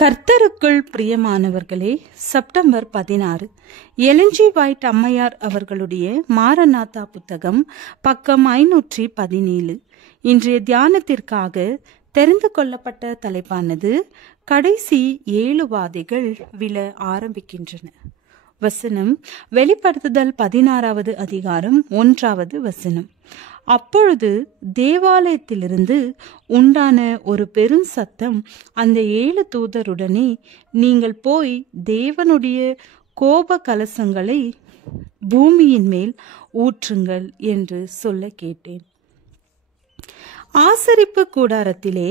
கர்த்தருக்குள் பிரியமானவர்களே, September 16 Ellen G white அம்மையார் அவர்களுடைய மாரநாதா புத்தகம், பக்கம் 517. இன்றைய தியானத்திற்காக தெரிந்து கொள்ளப்பட்ட தலைப்பானது கடைசி 7 வாதைகள் விழ ஆரம்பிக்கின்றன. வசனம் வெளிப்படுத்துதல் 16வது அதிகாரம் 1வது வசனம். அப்பொழுது தேவாலயத்திலிருந்து உண்டான ஒரு பெரும் சத்தம் அந்த 7 தூதருடனே, நீங்கள் போய் தேவனுடைய கோப கலசங்களை பூமியின் மேல் ஊற்றுங்கள் என்று சொல்ல கேட்டேன். ஆசரிப்பு கூடாரத்திலே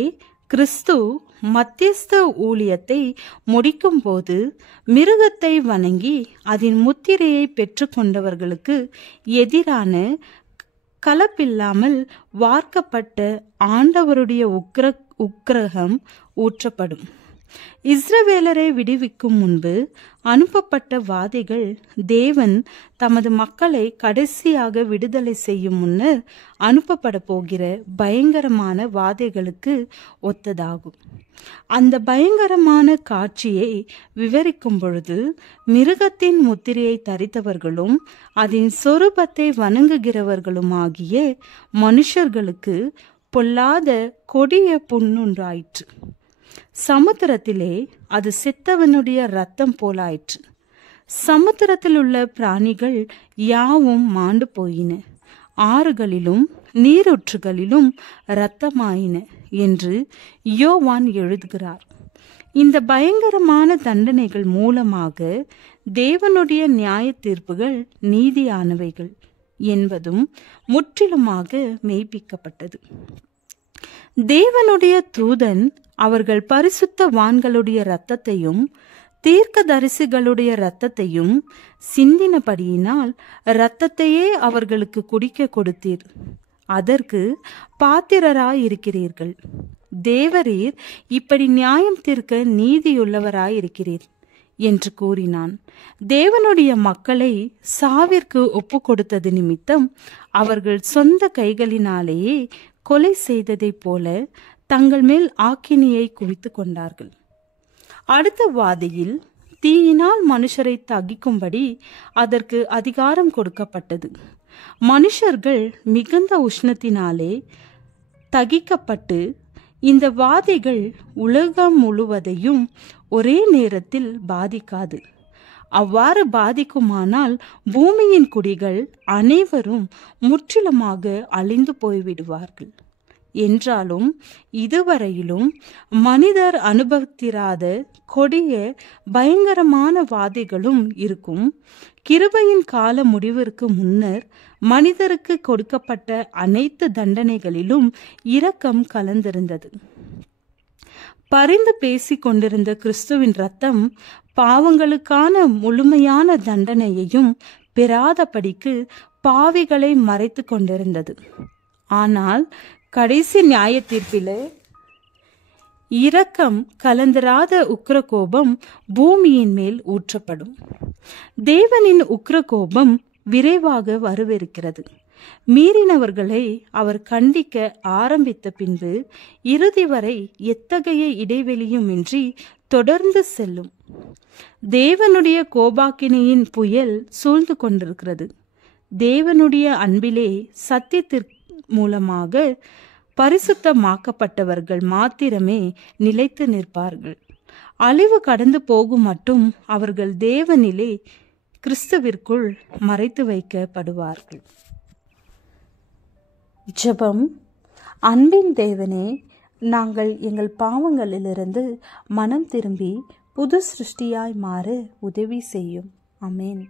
கிறிஸ்து மத்தியஸ்த ஊழியத்தை முடிக்கும் போது மிருகத்தை வணங்கி அதன் முத்திரையை பெற்று கொண்டவர்களுக்கு எதிரான கலப்பில்லாமல் வார்க்கப்பட்ட ஆண்டவருடைய உக்கிரகம் ஊற்றப்படும். இஸ்ரவேலரை விடுவிக்கும் முன்பு அனுப்பப்பட்ட வாதைகள் தேவன் தமது மக்களை கடைசியாக விடுதலை செய்யும் முன்னர் அனுப்பப்பட போகிற பயங்கரமான வாதைகளுக்கு ஒத்ததாகும். அந்த பயங்கரமான காட்சியை விவரிக்கும் பொழுது மிருகத்தின் முத்திரையை தரித்தவர்களும் அதன் சொரூபத்தை வணங்குகிறவர்களுமாகிய மனுஷர்களுக்கு பொல்லாத கொடிய புண்ணுண்டாயிற்று. சமுத்திரத்திலே அது செத்தவனுடைய இரத்தம் போலாயிற்று. சமுத்திரத்தில் உள்ள பிராணிகள் யாவும் மாண்டு போயின, ஆறுகளிலும் நீரூற்றுகளிலும் இரத்தமாயின என்று யோவான் எழுதுகிறார். இந்த பயங்கரமான தண்டனைகள் மூலமாக தேவனுடைய நியாய தீர்ப்புகள் நீதியானவைகள் என்பதும் முற்றிலுமாக மெய்ப்பிக்கப்பட்டது. தேவனுடைய தூதன் அவர்கள் பரிசுத்தவான்களுடைய இரத்தத்தையும் தீர்க்கதரிசிகளுடைய இரத்தத்தையும் சிந்தினபடியினால் இரத்தத்தையே அவர்களுக்கு குடிக்க கொடுத்தீர், அதற்கு பாத்திரராயிருக்கிறீர்கள். தேவரீர் இப்படி நியாயம் தீர்க்க நீதியுள்ளவராயிருக்கிறீர் என்று கூறினான். தேவனுடைய மக்களை சாவிற்கு ஒப்பு கொடுத்தது நிமித்தம் அவர்கள் சொந்த கைகளினாலேயே கொலை செய்ததை போல தங்கள் மேல் ஆக்கினியை குவித்து கொண்டார்கள். அடுத்த வாதையில் தீயினால் மனுஷரை தகிக்கும்படி அதற்கு அதிகாரம் கொடுக்கப்பட்டது. மனுஷர்கள் மிகுந்த உஷ்ணத்தினாலே தகிக்கப்பட்டு இந்த வாதைகள் உலகம் முழுவதையும் ஒரே நேரத்தில் பாதிக்காது. அவ்வாறு பாதிக்குமானால் பூமியின் குடிகள் அனைவரும் முற்றிலுமாக அழிந்து போய்விடுவார்கள். என்றாலும் இதுவரையிலும் மனிதர் அனுபவித்திராத கொடிய பயங்கரமான வாதைகளும் இருக்கும். கிருபையின் கால முடிவிற்கு முன்னர் மனிதருக்கு கொடுக்கப்பட்ட அனைத்து தண்டனைகளிலும் இரக்கம் கலந்திருந்தது. பரிந்து பேசிக் கொண்டிருந்த கிறிஸ்துவின் இரத்தம் பாவங்களுக்கான முழுமையான தண்டனையையும் பெறாதபடிக்கு பாவிகளை மறைத்து கொண்டிருந்தது. ஆனால் கடைசி நியாய தீர்ப்பிலே இரக்கம் கலந்திராத உக்கிரகோபம் பூமியின் மேல் ஊற்றப்படும். தேவனின் உக்கிரகோபம் விரைவாக வரவிருக்கிறது. மீறினவர்களை அவர் கண்டிக்க ஆரம்பித்த பின்பு இறுதி வரை எத்தகைய இடைவெளியும் இன்றி தொடர்ந்து செல்லும். தேவனுடைய கோபாக்கினியின் புயல் சூழ்ந்து கொண்டிருக்கிறது. தேவனுடைய அன்பிலே சத்தியத்திற்கு மூலமாக பரிசுத்தமாக்கப்பட்டவர்கள் மாத்திரமே நிலைத்து நிற்பார்கள். அழிவு கடந்து போகும் மட்டும் அவர்கள் தேவனிலே கிறிஸ்துவிற்குள் மறைத்து வைக்கப்படுவார்கள். ஜெபம். அன்பின் தேவனே, நாங்கள் எங்கள் பாவங்களிலிருந்து மனம் திரும்பி புது சிருஷ்டியாய் மாற உதவி செய்யும். ஆமென்.